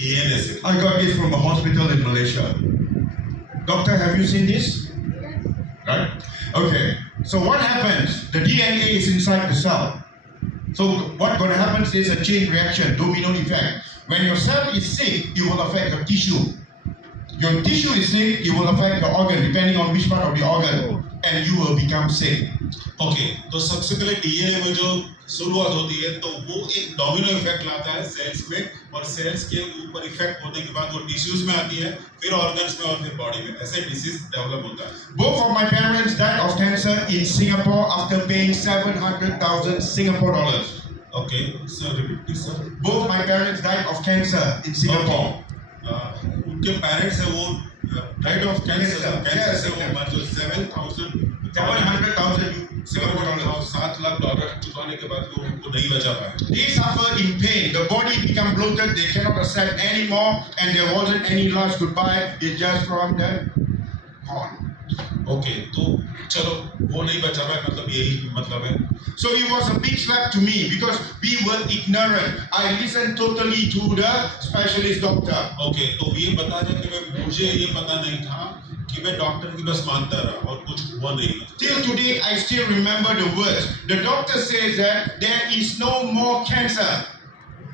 I got this from a hospital in Malaysia. Doctor, have you seen this? Right? Okay. So what happens? The DNA is inside the cell. So what going to happen is a chain reaction, domino effect. When your cell is sick, it will affect your tissue. Your tissue is sick, it will affect your organ, depending on which part of the organ, and you will become sick. Okay तो सबसे पहले DNA में जो शुरुआत होती है तो वो एक डोमिनो इफेक्ट लाता है सेल्स में और सेल्स के ऊपर इफेक्ट होने के बाद वो टिश्यूज में आती है फिर ऑर्गन्स में और फिर बॉडी में ऐसे डिसीज डेवलप होता है Both of my parents died of cancer in Singapore after paying 700,000 Singapore dollars. Okay sir repeat please sir Both my parents died of cancer in Singapore. उनके पेरेंट्स है वो डाइड ऑफ कैंसर से वो मर जो 7 lakh dollar चुकाने के बाद वो उनको नहीं बचा पाए They suffer in pain. The body become bloated. They cannot accept anymore, and there wasn't any last goodbye. It's just from the gone. Okay तो चलो वो नहीं बचा पाए मतलब यही मतलब है So it was a big slap to me because we were ignorant. I listened totally to the specialist doctor. Okay तो ये बता दें कि मुझे ये पता नहीं था कि मैं डॉक्टर की बस मानता रहा और कुछ हुआ नहीं Till today, I still remember the words. The doctor says that there is no more cancer.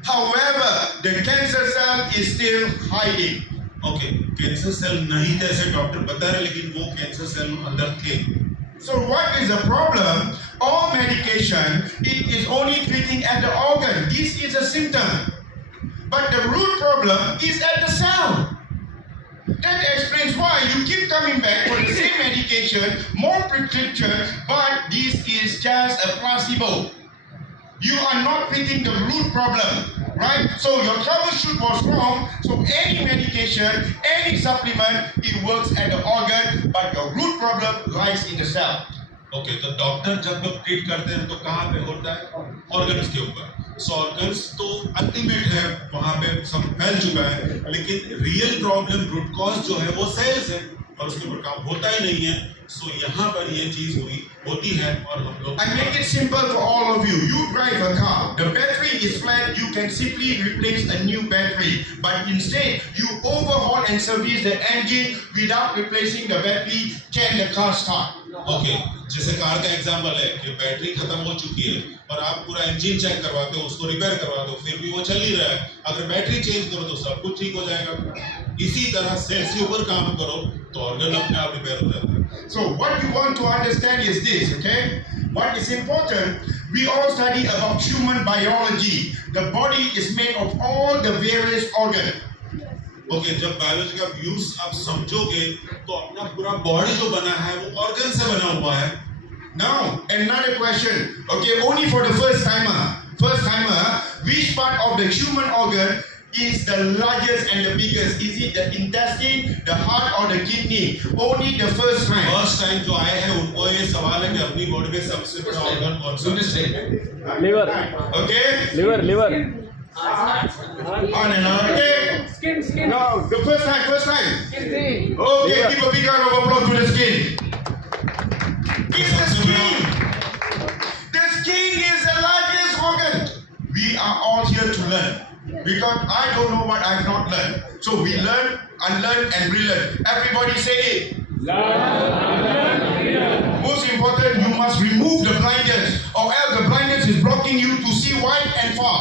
However, the cancer cell is still hiding. Okay cancer cell नहीं थे ऐसे डॉक्टर बता रहे लेकिन वो कैंसर सेल अंदर थे So what is the problem? All medication, it is only treating at the organ. This is a symptom. But the root problem is at the cell. That explains why you keep coming back for the same medication, more prescription, but this is just a placebo. You are not treating the root problem, right? So your troubleshoot was wrong. So any medication, any supplement, it works at the organ, but the root problem lies in the cell. Okay तो doctor जब लोग treat करते हैं तो कहाँ पे होता है ऑर्गन्स के ऊपर सो ऑर्गन्स तो अल्टीमेट है वहाँ पे सब फैल चुका है लेकिन रियल प्रॉब्लम रूट कॉज जो है वो सेल्स है और उसके ऊपर काम होता ही नहीं है सो यहाँ पर ये चीज होती है और हम लोग I make it simple for all of you. You drive a car. The battery is flat. You can simply replace a new battery. But instead, you overhaul and service the engine without replacing the battery. Can the car start? Okay जैसे car का example है कि battery खत्म हो चुकी है और आप पूरा इंजन चेक करवाते हो उसको रिपेयर करवाते हो फिर भी वो चल ही रहा है अगर बैटरी चेंज करो तो सब कुछ ठीक हो जाएगा इसी तरह सेल्स के ऊपर काम करो तो ऑर्गन अपने आप रिपेयर हो जाता है So what you want to understand is this, okay? What is important, we all study about human biology. The body is made of all the various organs. Okay जब बायोलॉजी का views आप समझोगे तो अपना पूरा बॉडी जो बना है वो ऑर्गन से बना हुआ है Now, another question. Okay, only for the first timer. First timer, which part of the human organ is the largest and the biggest? Is it the intestine, the heart, or the kidney? Only the first time. First time जो आए हैं उनको ये सवाल है कि अपनी body में सबसे बड़ा ऑर्गन कौन सा है liver Okay? Liver liver On and on. Okay? Skin. No, the first time. Skin. Okay, Liver. give a big round of applause to the skin. It's the skin. The skin is the largest organ. We are all here to learn. Because I don't know what I've not learned. So we learn, unlearn, and relearn. Everybody say it. Most important, you must remove the blinders, or else the blindness is blocking you to see wide and far.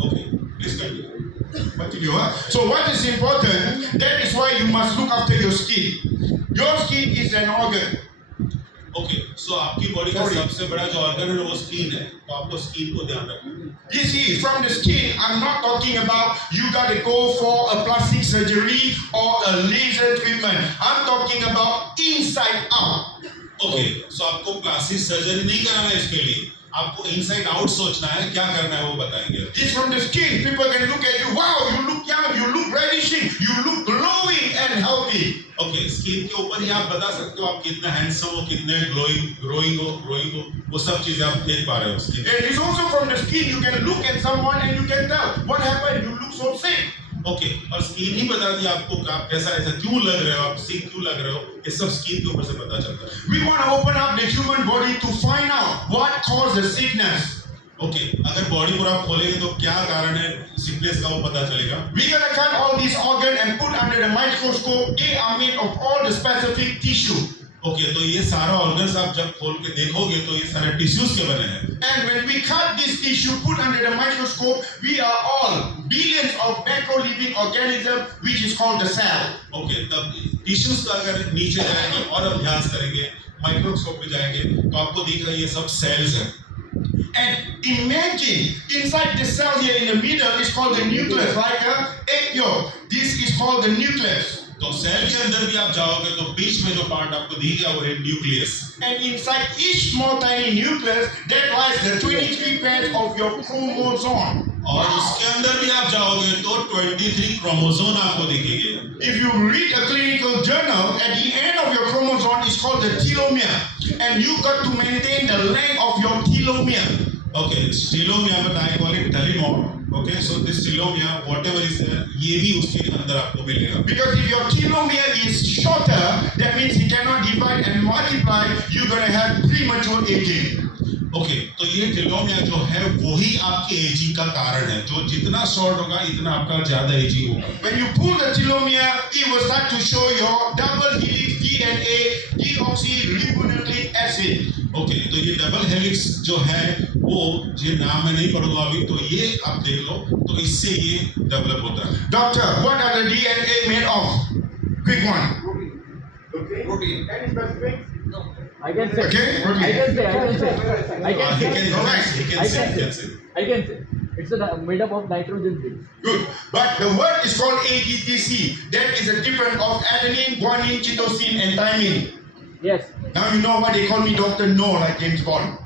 Okay please continue Continue, huh? So what is important? That is why you must look after your skin. Your skin is an organ. Okay so आपकी body का सबसे बड़ा जो organ है वो skin है तो आपको स्किन को ध्यान रखना है You see, from the skin, I'm not talking about you got to go for a plastic surgery or a laser treatment. I'm talking about inside out. Okay so आपको प्लास्टिक सर्जरी नहीं कराना है इसके लिए आपको इनसाइड आउट सोचना है क्या करना है वो बताएंगे It's from the skin. People can look at you. Wow, you look young, you look ravishing, you look glowing and healthy. Okay skin के ऊपर ही आप बता सकते हो आप कितना हैंडसम हो कितने ग्रोइंग हो वो सब चीजें आप देख पा रहे हो skin It is also from the skin. You can look at someone and you can tell what happened. You look so sick. Okay और स्किन ही बता दी आपको कि आप कैसा ऐसा क्यों लग रहे हो आप सिक क्यों लग रहे हो ये सब स्किन के ऊपर से पता चलता है We want to open up the human body to find out what caused the sickness. Okay, अगर बॉडी पूरा आप खोलेंगे तो क्या कारण है सिकनेस का वो पता चलेगा. We're gonna cut all these organs and put under the microscope. They are made of all the specific tissue. Okay, तो ये सारा ऑर्गन्स आप जब खोल के देखोगे तो ये सारे टिश्यूज के बने हैं. And when we cut this tissue, put under the microscope, we are all billions of macro living organisms, which is called the cell. Okay, तब टिश्यूज का अगर नीचे जाएंगे और अभ्यास करेंगे, माइक्रोस्कोप में जाएंगे तो आपको दिखेगा ये सब सेल्स हैं. And imagine inside the cell here in the middle is called the nucleus, like a egg yolk. This is called the nucleus. तो सेल के अंदर भी आप जाओगे तो बीच में जो पार्ट आपको दिखेगा वो है nucleus. And inside each small tiny nucleus, that lies the 23 pairs of your chromosome. और उसके अंदर भी आप जाओगे तो 23 क्रोमोसोम आपको दिखेंगे. If you read a clinical journal, at the end of your chromosome is called the telomere, and you got to maintain the length of your telomere. Okay, telomere, but I call it telomere. Okay, so this telomere, whatever is there, ये भी उसके अंदर आपको मिलेगा. Because if your telomere is shorter, that means it cannot divide and multiply. You're gonna have premature aging. Okay, तो ये telomere जो है वही आपके एजिंग का कारण है. जो जितना शॉर्ट होगा इतना आपका ज्यादा एजिंग होगा. When you pull the telomere, it will start to show your double helix DNA deoxyribonucleic acid. Okay, तो ये डबल हेलिक्स जो है वो ये नाम मैं नहीं पढ़ूंगा अभी, तो ये आप देख लो तो इससे ये डेवलप होता है. Doctor, what are the DNA made of? Quick one. Protein. Any specific? I can say. Okay, I protein. can say. I can say. I He can say. can say. I can say. It's made up of nitrogen rings. Good. But the word is called ATTC. That is a difference of adenine, guanine, cytosine, and thymine. Yes. Now you know why they call me Dr. No, like James Bond.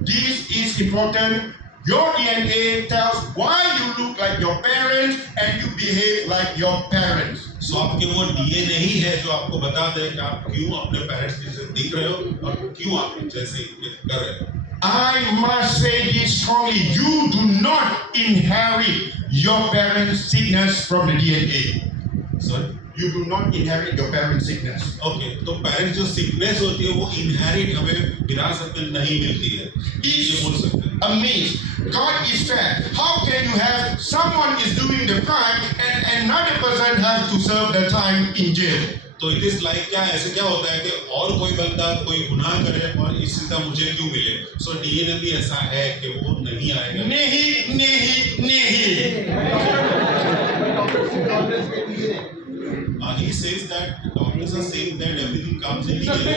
This is important. Your DNA tells why you look like your parents and you behave like your parents. सो आपके वो DNA ही है जो आपको बता दे कि आप क्यों अपने पेरेंट्स जैसे दिख रहे हो और क्यों आप जैसे कर रहे हो. I must say this strongly. You do not inherit your parents' sickness from the DNA. Sir, You do not inherit your parents' sickness. Okay, तो पेरेंट्स जो सिकनेस होती है वो इनहेरिट हमें विरासत में नहीं मिलती है. ये बोल सकते हैं. Amazed. God is fair. How can you have someone is doing the crime and another person has to serve the time in jail? तो इट इज लाइक क्या ऐसे क्या होता है कि और कोई बंदा कोई गुनाह करे और इससे सजा मुझे क्यों मिले. सो डीएनए भी ऐसा है कि वो नहीं आएगा. नहीं, नहीं, नहीं. He says that doctors are saying that everything comes in DNA.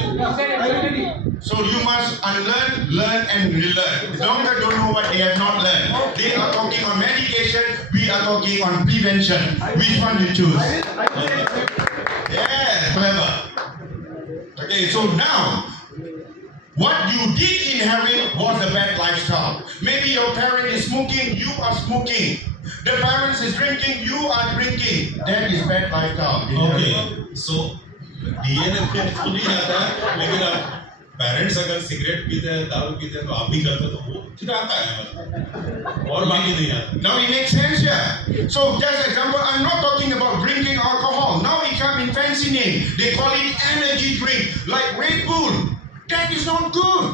So you must unlearn, learn, and relearn. The doctor don't know what they have not learned. They are talking on medication. We are talking on prevention. Which one you choose? Yeah, clever. Okay, so now, what you did inherit was a bad lifestyle. Maybe your parent is smoking, you are smoking. The parents is drinking, you are drinking. That is bad lifestyle. Okay, so DNA पे तो नहीं आता है, लेकिन आप parents अगर cigarette पीते हैं, दारू पीते हैं तो आप भी करते हो तो वो फिर आता है मतलब, और बाकी नहीं आता. Now it makes sense here. So just example, I'm not talking about drinking alcohol. Now it comes in fancy name. They call it energy drink, like Red Bull. That is not good.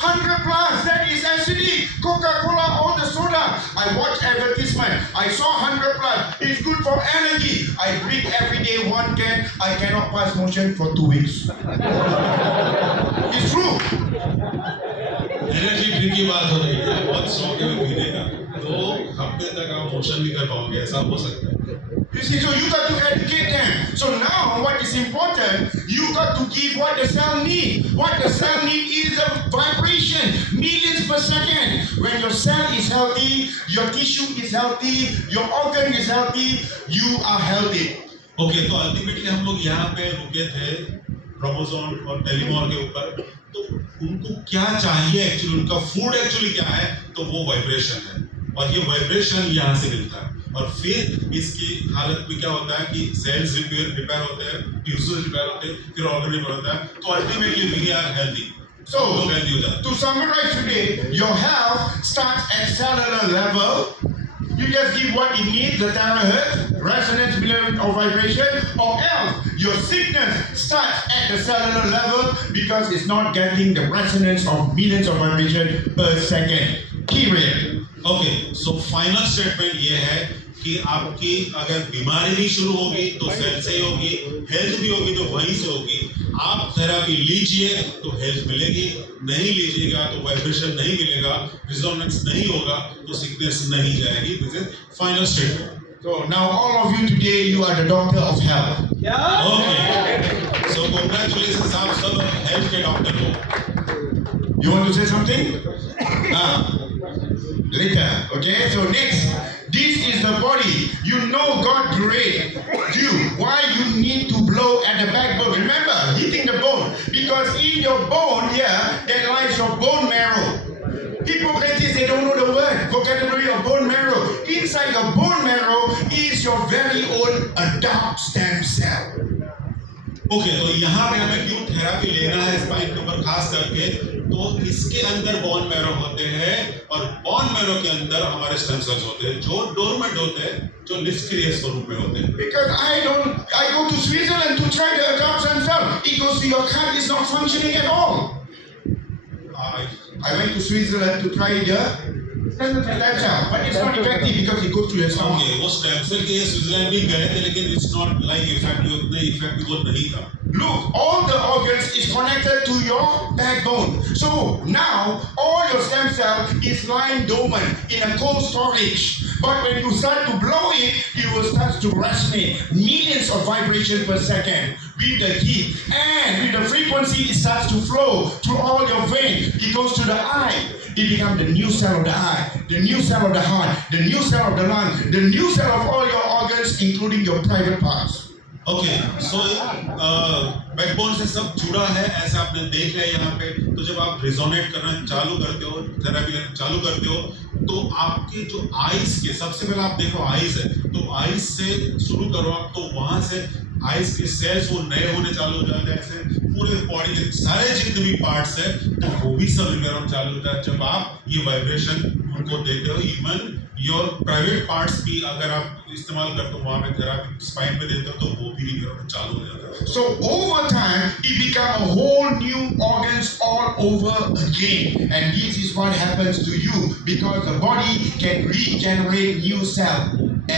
100 plus, that is acidic. Coca-Cola, all the soda. I watch advertisement. I saw 100 plus. It's good for energy. I drink every day 1 can. I cannot pass motion for 2 weeks. It's true. Energy drink की बात हो रही है, बहुत शौक है पीने का, तो हफ्ते तक आप मोशन नहीं कर पाओगे, ऐसा हो सकता है. You see, so you got to educate them. So now what is important, you got to give what the cell need. What the cell need is a vibration, millions per second. When your cell is healthy, your tissue is healthy, your organ is healthy, you are healthy. Okay, तो ultimately हम लोग यहाँ पे रुके थे chromosome और telomere के ऊपर. तो उनको क्या चाहिए एक्चुअली, उनका फूड एक्चुअली क्या है, तो वो वाइब्रेशन है. और ये वाइब्रेशन यहाँ से मिलता है. और फिर इसकी हालत में क्या होता है कि सेल्स रिपेयर होते हैं, टिश्यूज रिपेयर होते हैं, फिर ऑर्गन रिपेयर होता है. तो ultimately we are healthy. So to summarize today, your health starts at cellular level. You just give what it needs, the terahertz, resonance, million of vibration, or else your sickness starts at the cellular level because it's not getting the resonance of millions of vibration per second. Period. Okay so final statement ये है कि आपकी अगर बीमारी भी शुरू होगी तो सेल से ही होगी, हेल्थ भी होगी तो वहीं से होगी। आप थेरेपी लीजिए तो हेल्थ मिलेगी, नहीं लीजिएगा तो वाइब्रेशन नहीं मिलेगा, रिजोनेंस नहीं होगा तो सिकनेस नहीं जाएगी। This is final statement. So now all of you today, you are the doctor of health. Okay so congratulations, आप सब हेल्थ के डॉक्टर हो। You want to say something? Later. Okay. So next, this is the body. You know God created you. Why you need to blow at the backbone? Remember, hitting the bone, because in your bone here there lies your bone marrow. Hippocrates, they don't know the word vocabulary of bone marrow. Inside your bone marrow is your very own adult stem cell. Okay तो यहाँ पे हमें क्यों therapy लेना है spine के ऊपर खास करके, तो इसके अंदर बोन मैरो होते हैं और बोन मैरो के अंदर हमारे स्टेम सेल्स होते हैं जो डोरमेंट होते हैं, जो निष्क्रिय स्वरूप में होते हैं। Because I go to Switzerland to try the adult stem cell. It goes to your heart, is not functioning at all. I went to Switzerland to try the stem cell, but it's not effective because it goes to your stomach. Okay वो stem cell के लिए Switzerland भी गए थे लेकिन it's not like effective, उतने effective वो नहीं था। Look, all the organs is connected to your backbone. So now all your stem cell is lying dormant in a cold storage. But when you start to blow it, it will start to resonate millions of vibrations per second with the heat. And with the frequency, it starts to flow through all your veins. It goes to the eye. It becomes the new cell of the eye, the new cell of the heart, the new cell of the lung, the new cell of all your organs, including your private parts. Okay so backbone से सब जुड़ा है, ऐसा आपने देख लिया यहाँ पे। तो जब आप रिजोनेट करना चालू करते हो, थेरेपी लेना चालू करते हो, तो आपके जो आईज के, सबसे पहले आप देखो आईज है, तो आईज से शुरू करो आप, तो वहां से आईज के सेल्स वो नए होने चालू हो जाते हैं, ऐसे पूरे बॉडी के सारे जितने भी पार्ट्स है तो वो भी सब रिपेयर चालू होता है जब आप ये वाइब्रेशन उनको देते हो। इवन योर प्राइवेट पार्ट्स भी अगर आप इस्तेमाल करते हो वहां पे थेरेपी स्पाइन पे देते हो तो वो भी रिपेयर चालू हो जाता है। So over time, it become a whole new organs all over again, and this is what happens to you because the body can regenerate new cell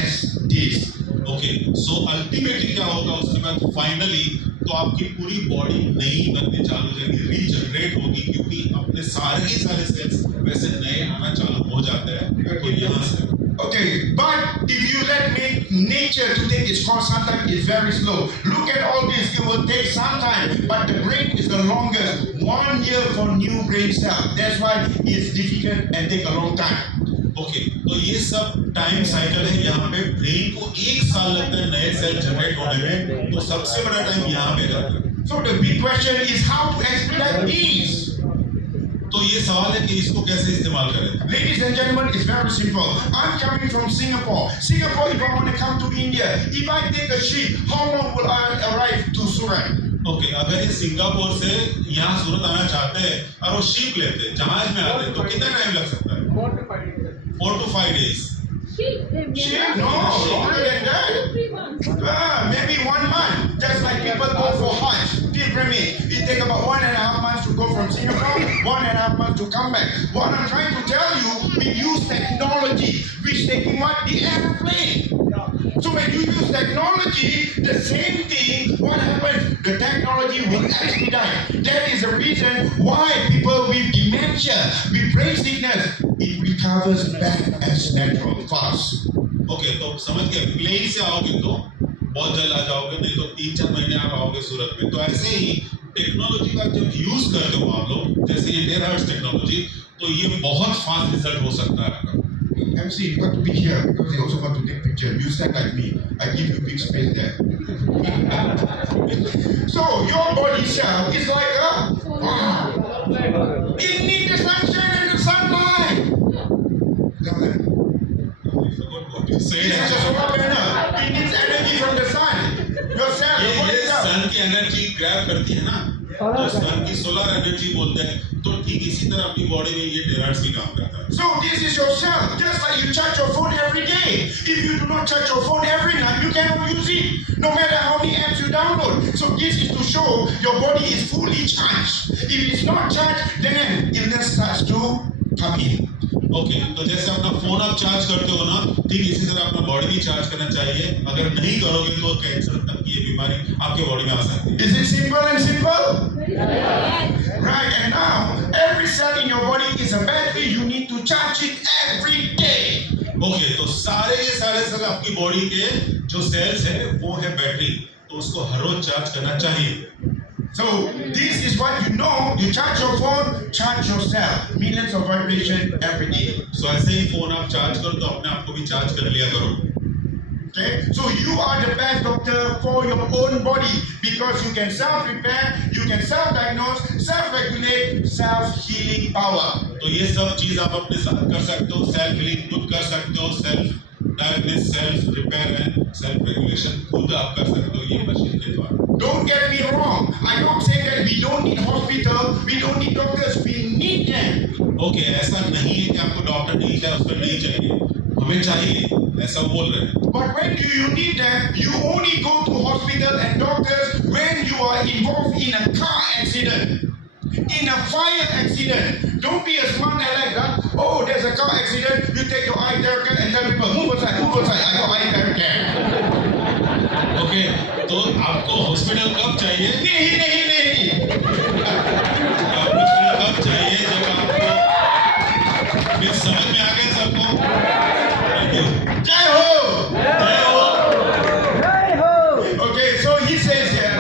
as this. Okay so ultimately क्या होगा उसके बाद finally तो आपकी पूरी body नई बनने चालू हो जाएगी, रीजनरेट होगी, क्योंकि अपने सारे के सारे सेल्स वैसे नए आना चालू हो जाते हैं। तो यहाँ से Okay, but if you let nature to take its course, sometimes it's very slow. Look at all this, it will take some time, but the brain is the longest. 1 year for new brain cell. That's why it's difficult and take a long time. Okay तो ये सब time cycle है। यहाँ पे brain को 1 साल लगता है नए सेल जनरेट होने में, तो सबसे बड़ा टाइम यहाँ पे लगता है। So the big question is how to expedite these. तो ये सवाल है कि इसको कैसे इस्तेमाल करें। Ladies and gentlemen, it's very simple. I'm coming from Singapore. Singapore, if I want to come to India, if I take a ship, how long will I arrive to Surat? Okay अगर ये Singapore से यहाँ सूरत आना चाहते हैं और वो ship लेते हैं, जहाज में आते हैं, तो कितना टाइम लग सकता है? 4 to 5 days. Ship? No, longer than that. 3 months. Maybe 1 month. Just like people go for Hajj, pilgrimage. It takes about 1.5 months to go from Singapore, 1.5 months to come back. What I'm trying to tell you, we use technology, which taking what? The airplane. So when you use technology, the same thing, what happens? The technology will expedite. That is the reason why people with dementia, with brain sickness, it recovers back as natural fast. Okay तो समझ गए, plane से आओगे तो बहुत जल्द आ जाओगे, नहीं तो 3-4 महीने आप आओगे सूरत में। तो ऐसे ही टेक्नोलॉजी का जब यूज करते हो आप लोग, जैसे ये टेराहर्ट्ज टेक्नोलॉजी, तो ये बहुत फास्ट रिजल्ट हो सकता है आपका। MC, you got to be here because they also want to take picture. You stand like me. I give you big space there. So your body cell is like a it needs the sunshine and the sunlight. Got it? This is a solar panel. It needs energy from the sun. Your cell, your body ये cell. सन की energy grab करती है ना, तो सन की solar energy बोलते हैं। तो ठीक इसी तरह अपनी बॉडी में ये टेराहर्ट्ज भी काम करता है। So this is your cell. Just like you charge your phone every day. If you do not charge your phone every night, you cannot use it. No matter how many apps you download. So this is to show your body is fully charged. If it's not charged, then illness starts to come in. Okay तो जैसे अपना phone आप charge करते हो ना, ठीक इसी तरह अपना बॉडी भी चार्ज करना चाहिए. अगर नहीं करोगे तो कैंसर तक की ये बीमारी आपके बॉडी में आ सकती है. Is it simple and simple? Right, and now every cell in your body is a battery. You need to charge it every day. Okay तो सारे के सारे सेल आपकी बॉडी के जो सेल्स है वो है बैटरी, तो उसको हर रोज चार्ज करना चाहिए. So this is what you know. You charge your phone, charge your cell. Millions of vibration every day. सो ऐसे ही फोन आप चार्ज करो तो अपने आप को भी चार्ज कर लिया करो. Okay, so you are the best doctor for your own body because you can self-repair, you can self-diagnose, self-regulate, self-healing power. तो ये सब चीज आप अपने साथ कर सकते हो. सेल्फ हीलिंग खुद कर सकते हो, self diagnosis, self repair and self regulation खुद आप कर सकते हो ये मशीन के द्वारा. Don't get me wrong. I don't say that we don't need hospital, we don't need doctors, we need them. Okay ऐसा नहीं है कि आपको डॉक्टर नहीं चाहिए, उसको नहीं चाहिए, हमें चाहिए, ऐसा बोल रहे हैं. But when do you need them? You only go to hospital and doctors when you are involved in a car accident, in a fire accident. Don't be a smart guy like that. Oh, there's a car accident. You take your eye care and tell people, move aside, I got eye care. Okay तो आपको hospital कब चाहिए? नहीं. आपको कब चाहिए? जब आपको फिर समझ में आ गया सबको. Jai ho! जय हो. Okay, so he says here,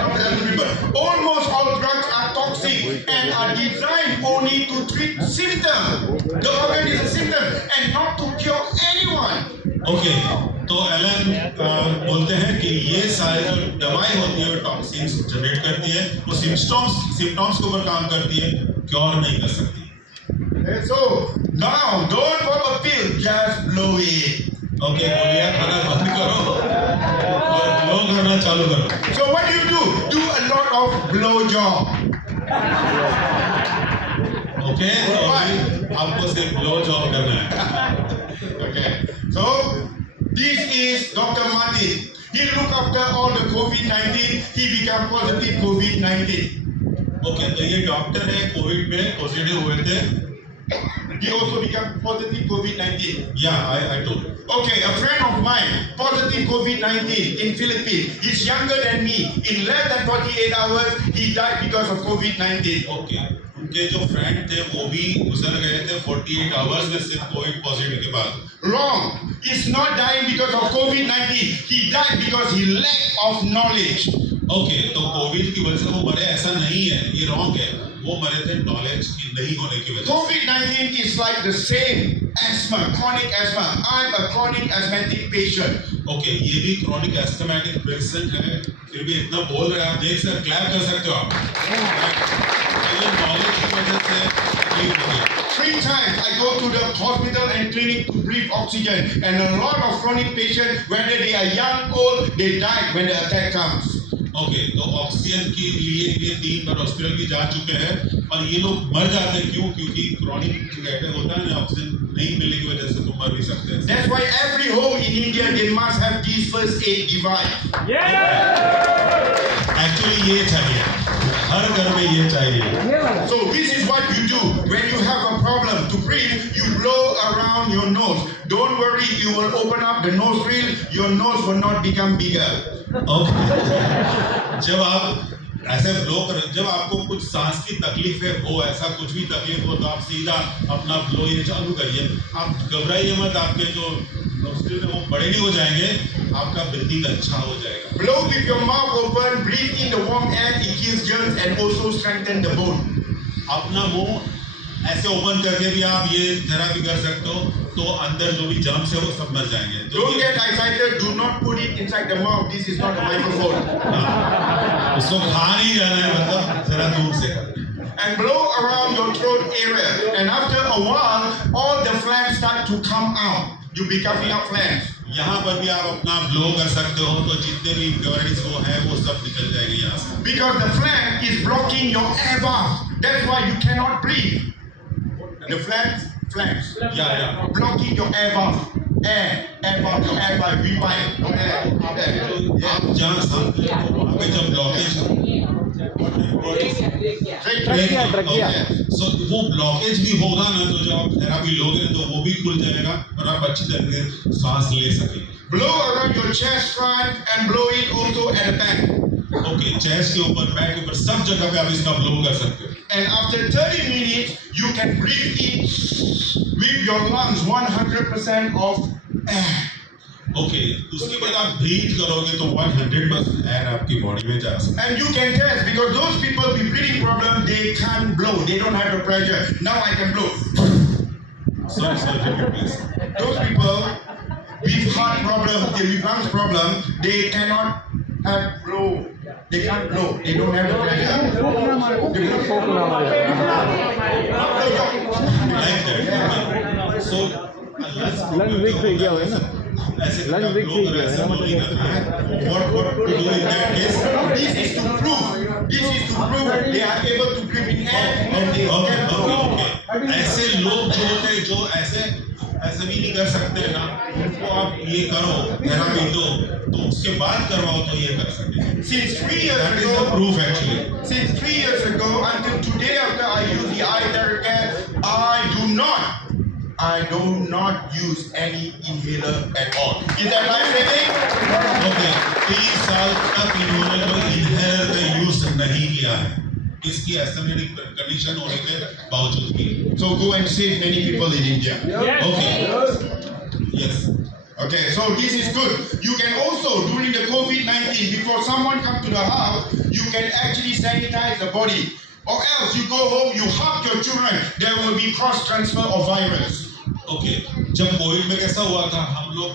almost all drugs are toxic and are designed only to treat symptoms. The organ is a symptom and not to cure anyone. Okay तो एलन बोलते हैं कि ये सारे जो दवाई होती है टॉक्सिन्स जनरेट करती है, वो सिम्टम्स के ऊपर काम करती है, क्योर नहीं कर सकती. And so now don't pop a pill, just blow it. Okay गोलियां खाना बंद करो और ग्लो करना चालू करो. So what do? Do a lot of blow job. Okay तो अभी आपको सिर्फ ग्लो जॉब करना है. Okay, so this is Dr. Martin. He looked after all the COVID-19. He became positive COVID-19. Okay तो ये डॉक्टर है, कोविड में पॉजिटिव हुए थे. He also became positive COVID-19. या I told. Okay, a friend of mine, positive COVID-19 in Philippines. He's younger than me. In less than 48 hours, he died because of COVID-19. Okay उनके जो friend थे वो भी गुजर गए थे 48 hours में सिर्फ कोविड पॉजिटिव के बाद. Wrong. He's not dying because of COVID-19. He died because he lack of knowledge. Okay तो कोविड की वजह से वो मरे ऐसा नहीं है, ये रॉन्ग है. वो मरे थे नॉलेज की नहीं होने की वजह से. COVID-19 is like the same asthma, chronic asthma. I'm a chronic asthmatic patient. Okay ये भी क्रॉनिक एस्थमेटिक पेशेंट है, फिर भी इतना बोल रहे हैं. आप देख सकते, क्लैप कर सकते हो आप. ये नॉलेज की वजह से तकलीफ होगी. 3 times I go to the hospital and clinic to breathe oxygen, and a lot of chronic patients, whether they are young, old, they die when the attack comes. Okay तो ऑक्सीजन के लिए 3 बार hospital भी जा चुके हैं और ये लोग मर जाते हैं. क्यों? क्योंकि क्रॉनिक अटैक होता है ना, ऑक्सीजन नहीं मिलने की वजह से तो मर भी सकते हैं. That's why every home in India they must have this first aid device. Actually ये चाहिए, हर घर में ये चाहिए. So this is what you do when you have a problem to breathe. You blow around your nose. Don't worry, you will open up the nostril. Your nose will not become bigger. Okay जब आप ऐसे blow कर, जब आपको कुछ सांस की तकलीफें हो, ऐसा कुछ भी तकलीफ हो तो आप सीधा अपना ब्लो ये चालू करिए. आप घबराइए मत, आपके जो नोस्ट्रिल है वो बड़े नहीं हो जाएंगे, आपका ब्रीथिंग अच्छा हो जाएगा. Blow with your mouth open. Breathe in the warm air. It kills germs and also strengthens the bone. अपना मुंह ऐसे ओपन करके भी आप ये थेरापी कर सकते हो, तो अंदर जो भी जर्म्स है वो सब मर जाएंगे. Don't get excited. Do not put it inside the mouth. This is not a microphone. उसको खा नहीं जाना है, मतलब जरा दूर से. And blow around your throat area. And after a while, all the flames start to come out. You be coughing up flames. यहाँ पर भी आप अपना ब्लो कर सकते हो, तो जितने भी इम्प्योरिटीज वो है वो सब निकल जाएंगे यहाँ से. Because the flame is blocking your air valve. That's why you cannot breathe. The flame flaps. Yeah. Blocking your air valve. Air valve, your air valve, revive. तो आप जहाँ सांस लेते हो वहाँ पे जब ब्लॉकेज ट्रकिया सो वो ब्लॉकेज भी होगा ना, तो जब आप थेरापी लोगे तो वो भी खुल जाएगा और आप अच्छी तरह से सांस ले सकेंगे. Blow around your chest front and blow it also at the back. Okay, chest के ऊपर, बैक के ऊपर, सब जगह पे आप इसका ब्लो कर सकते हो. And after 30 minutes, you can breathe in with your lungs 100% of air. Okay, उसके बाद आप ब्रीथ करोगे तो 100% एयर आपकी बॉडी में जा सकता And you can test because those people with breathing problem, they can't blow. They don't have the pressure. Now I can blow. है. Sorry, please. Those people with heart problem, with lungs problem, they cannot have blow. They can't blow. They don't have the pressure. They blow. Like that. So, lung weak हो गया है ना, ऐसे lung weak हो गया है ना, blow नहीं करना है. What to do in that case? This is to prove they are able to breathe in air and they can blow. Okay, ऐसे लोग जो होते हैं जो ऐसे भी नहीं कर सकते ना, उनको आप ये करो, थेरापी दो, तो उसके बाद करवाओ तो ये कर सकते. Since 3 years That is the ago, proof actually. since 3 years ago until today, after I use the eye therapy, I do not use any inhaler at all. Is that life-saving? Okay, 30 साल तक इन्होंने कोई inhaler का use नहीं किया है, इसकी asthmatic condition होने के बावजूद भी. So go and save many people in India. Okay, yes. Okay, so this is good. You can also, during the COVID-19, before someone comes to the house, you can actually sanitize the body. Or else you go home, you hug your children, there will be cross transfer of virus. Okay, जब Covid में कैसा हुआ था, हम लोग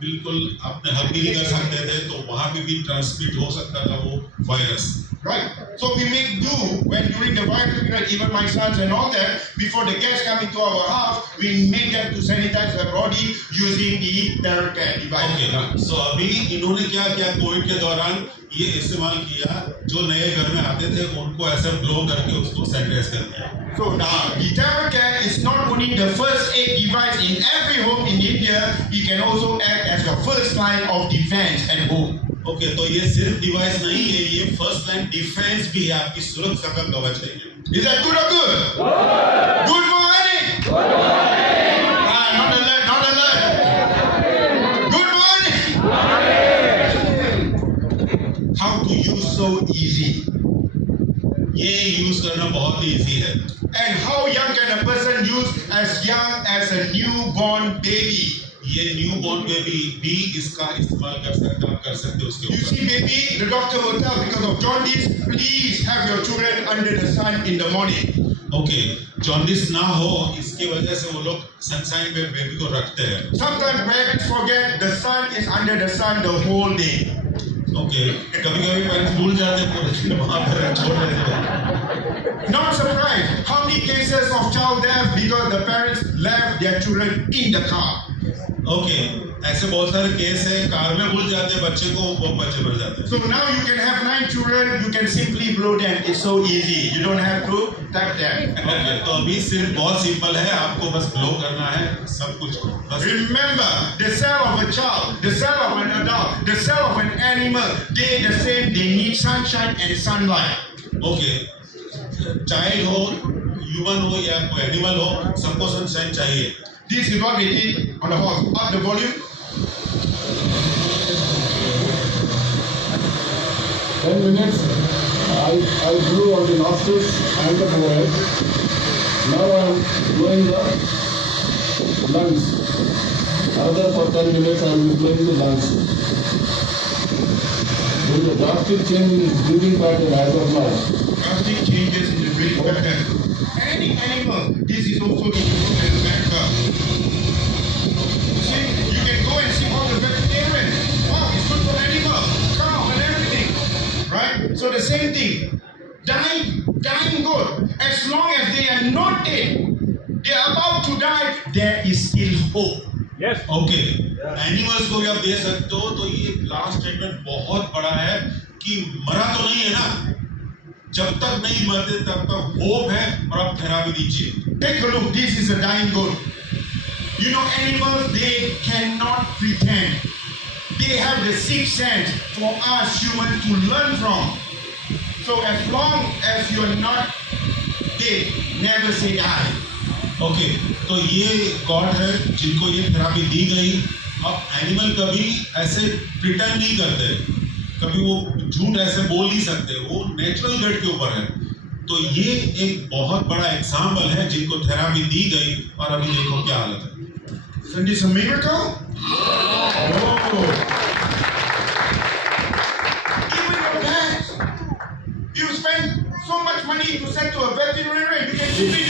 बिल्कुल अपने हक भी नहीं कर सकते थे, तो वहाँ पे भी ट्रांसमिट हो सकता था वो virus. Right. So we make do when during the virus period, even my sons and all that, before the guests come into our house, we make them to sanitize their body using the therapy device. Okay, so अभी इन्होंने क्या किया, Covid के दौरान ये इस्तेमाल किया, जो नए घर में आते थे उनको ऐसे ब्लो करके उसको सैनिटाइज कर दिया. So now the therapy is not only the first aid device in every home in India, it can also act as your first line of defense at home. Okay, तो ये सिर्फ device नहीं है, ये first line defence भी है, आपकी सुरक्षा का कवच है. Is that good or good? Good morning. Good morning. Not alert, not alert. Good morning. How to use so easy. ये यूज करना बहुत ही इजी है. And how young can a person use as young as a newborn baby? ये newborn baby भी इसका इस्तेमाल कर सकते हो उसके You ऊपर. see, baby, the doctor will tell because of jaundice, please have your children under the sun in the morning. Okay, jaundice ना हो इसकी वजह से वो लोग सनशाइन में बेबी को रखते हैं. Sometimes parents forget the sun is under the sun the whole day. Okay, कभी-कभी पेरेंट्स भूल जाते हैं पूरे दिन वहाँ पर छोड़ देते हैं. Not surprised. How many cases of child death because the parents left their children in the car? Okay, ऐसे बहुत सारे केस है, कार में भूल जाते हैं बच्चे को, वो बच्चे मर जाते हैं. So now you can have 9 children. You can simply blow them. It's so easy. You don't have to tap them. Okay, तो अभी सिर्फ बहुत सिंपल है, आपको बस ब्लो करना है, सब कुछ बस. Remember, the cell of a child, the cell of an adult, the cell of an animal, they the same. They need sunshine and sunlight. Okay, child हो, ह्यूमन हो या कोई एनिमल हो, सबको सनशाइन चाहिए. This is what they did on the horse. Up the volume. 10 minutes, I blew on the nostrils and the forehead. Now I am blowing the lungs. Another for 10 minutes I will be blowing the lungs. There is a drastic change in his breathing pattern as of now. Drastic changes in the breathing pattern. Any animal, this is also in America. You see, you can go and see all the vegetarians. Wow, it's good for animals, cow and everything. Right? So the same thing. Dying good. As long as they are not dead, they are about to die, there is still hope. Yes. Okay, animals को भी आप दे सकते हो, तो ये last statement बहुत बड़ा है कि मरा तो नहीं है ना, जब तक नहीं मरते तब तक होप है और आप थेरापी दीजिए. Take a look, this is a dying goat. You know, animals, they cannot pretend. They have the sixth sense for us humans to learn from. So as long as you are not dead, never say die. Okay तो ये God है जिनको ये therapy दी गई. अब animal कभी ऐसे pretend नहीं करते, कभी वो झूठ ऐसे बोल नहीं सकते, वो नेचुरल गट के ऊपर है. तो ये एक बहुत बड़ा एग्जाम्पल है जिनको थेरापी दी गई और अभी देखो क्या हालत है. Isn't this a miracle? Oh. Even your pets. You spend so much money to send to a veterinarian, you can keep it